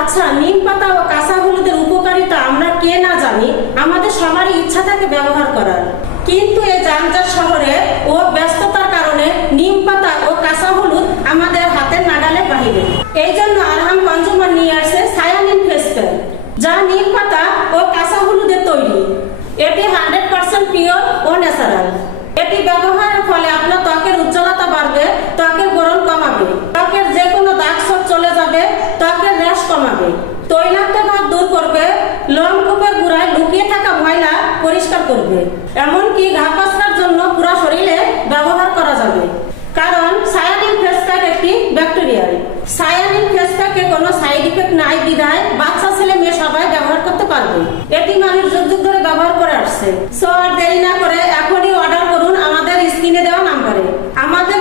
আচ্ছা, নিম পাতা ও কাঁচা হলুদের উপকারিতা আমরা কে না জানি, আমাদের সবারই ইচ্ছা থাকে ব্যবহার করার। কিন্তু এই যানজট শহরে ও ব্যস্ততার কারণে নিম পাতা ও কাঁচা হলুদ আমাদের হাতের নাগালের বাহিরে। এই জন্য আরহাম কনজিউমার নিয়ে আসছে সায়ানিন ফেস প্যাক, যা নিম পাতা ও কাঁচা হলুদের তৈরি। এটি 100% পিওর ও ন্যাচারাল। এটি ব্যবহারের ফলে আপনার ত্বকের উজ্জ্বলতা বাড়বে, ত্বকের ব্রণ কমাবে, ত্বকের যে কোনো দাগ ছোপ চলে যাবে, ত্বকের র্যাশ কমাবে, তৈলাক্ত ভাব দূর করবে, লোমকূপের গোড়ায় লুকিয়ে থাকা ময়লা পরিষ্কার করবে। এমনকি ঘা পাসরার জন্য পুরো শরীরে ব্যবহার করা যাবে, কারণ সায়ানিন ফেস প্যাক একটি ব্যাকটেরিয়াল। সায়ানিন ফেস প্যাকে কোনো সাইড ইফেক্ট নাই বিধায় বাচ্চা ছেলে মেয়ে সবাই ব্যবহার করতে পারবে। এটি মানুষ যুগ যুগ ধরে ব্যবহার করে আসছে। সো আর দেরি না করে এখনই অর্ডার করুন আমাদের স্ক্রিনে দেওয়া নাম্বারে। আমাদের